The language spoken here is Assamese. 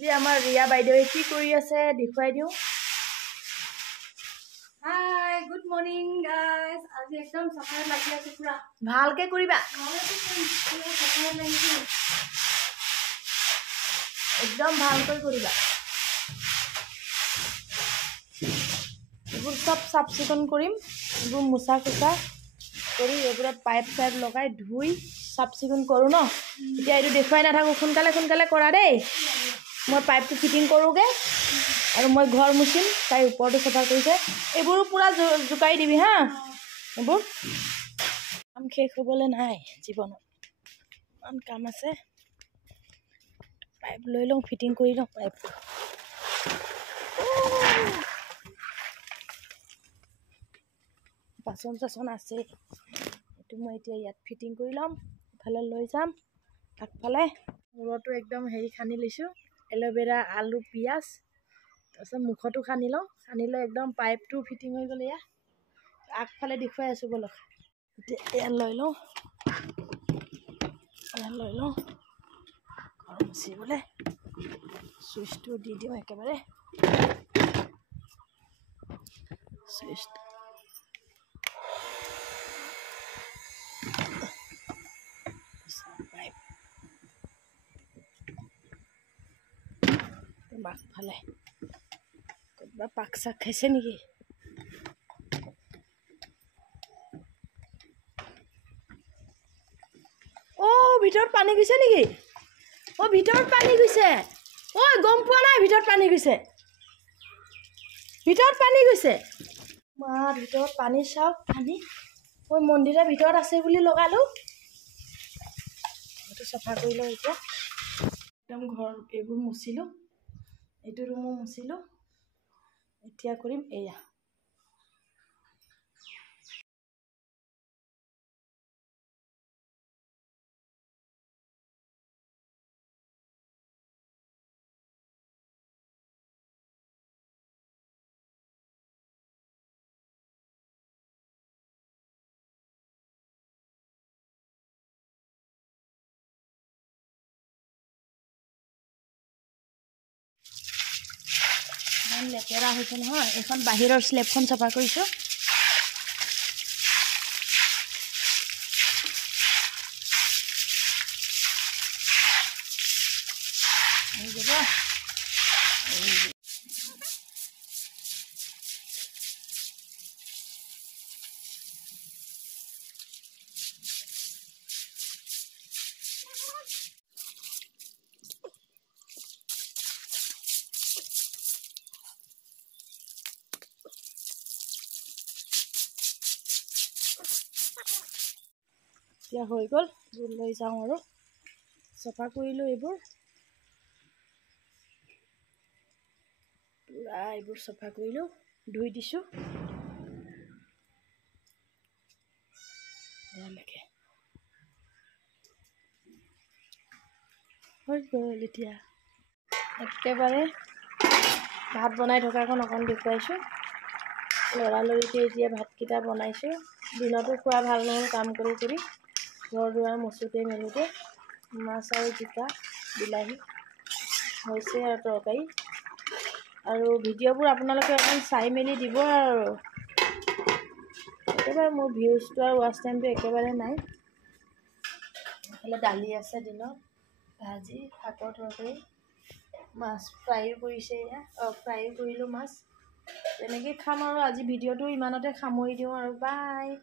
जी आमार रिया बाइदेवे की करि आछे देखुवाई दिउ। Hi good morning guys. आज एकदम सफाई লাগি আছে পুরা ভালকে কৰিবা सफाई লাগিছে एकदम ভালকৈ কৰিবা এবোৰ সব সাফ চিকুণ কৰিম এবোৰ মুছা কুছা কৰি এবোৰ পাইপ সাইপ লগাই ধুই সাফ চিকুণ কৰো ন এতিয়া এটো দেখুৱাই নাথাকো সোনকালে সোনকালে কৰা দেই মই পাইপটো ফিটিং কৰোগে আৰু মই ঘৰ মুছিম তাই ওপৰটো সফা কৰিছে এবোৰ পুৰা জুকাই দিবি হা এবোৰ কাম শেষ হ'বলে নাই জীৱনত মান কাম আছে পাইপ লৈ লওঁ ফিটিং কৰি লওঁ পাইপ বাসন চাসন আছে এটো মই এতিয়া ইয়াত ফিটিং কৰি লম ইফালে লৈ যাম আগফালে মূৰটো একদম হেৰি খানি লৈছো এলোভেৰা আলু পিয়াজ তাৰপিছত মুখটো খানি লওঁ একদম পাইপটো ফিটিং হৈ গ'লে ইয়া আগফালে দেখুৱাই আছো বলক এতিয়া লৈ লওঁ ঘৰ মুচিবলৈ সুইচটো দি দিওঁ একেবাৰে সুইচ আগফালে ক'ৰবা পাক চাক খাইছে নেকি ভিতৰত পানী গৈছে নেকি ভিতৰত পানী গৈছে গম পোৱা নাই ভিতৰত পানী গৈছে মা ভিতৰত পানী চাওক পানী মন্দিৰৰ ভিতৰত আছে বুলি লগালো এটো সফা কৰি লওঁ এতিয়া একদম ঘৰ এবোৰ মুছিলো এটো ৰুমো মুছিলো এতিয়া কৰিম এয়া লেতেৰা হৈছে নহয় এখন বাহিৰৰ স্লেবখন চাফা কৰিছো এতিয়া হৈ গ'ল লৈ যাওঁ আৰু সফা কৰিলো এবোৰ পুৰা এবোৰ সফা কৰিলো ধুই দিছো এনেকে হৈ গ'ল এতিয়া একেবাৰে ভাত বনাই থকাখন অকণ দেখুৱাইছো লৰালৰিকে এতিয়া ভাতকেইটা বনাইছো দিনতো খোৱা ভাল নহ'ল কাম কৰি ঘৰ দুৱাৰ মুচুতে মেলোতে মাছ আৰু জিকা বিলাহী হৈছে আৰু তৰকাৰী আৰু ভিডিঅ'বোৰ আপোনালোকে অকণ চাই মেলি দিব আৰু একেবাৰে মোৰ ভিউজটো আৰু ৱাচ টাইমটো একেবাৰে নাই এফালে দালি আছে দিনত ভাজি শাকৰ তৰকাৰী মাছ ফ্ৰাইও কৰিছে ফ্ৰাই কৰিলোঁ মাছ তেনেকৈ খাম আৰু আজি ভিডিঅ'টো ইমানতে সামৰি দিওঁ আৰু বাই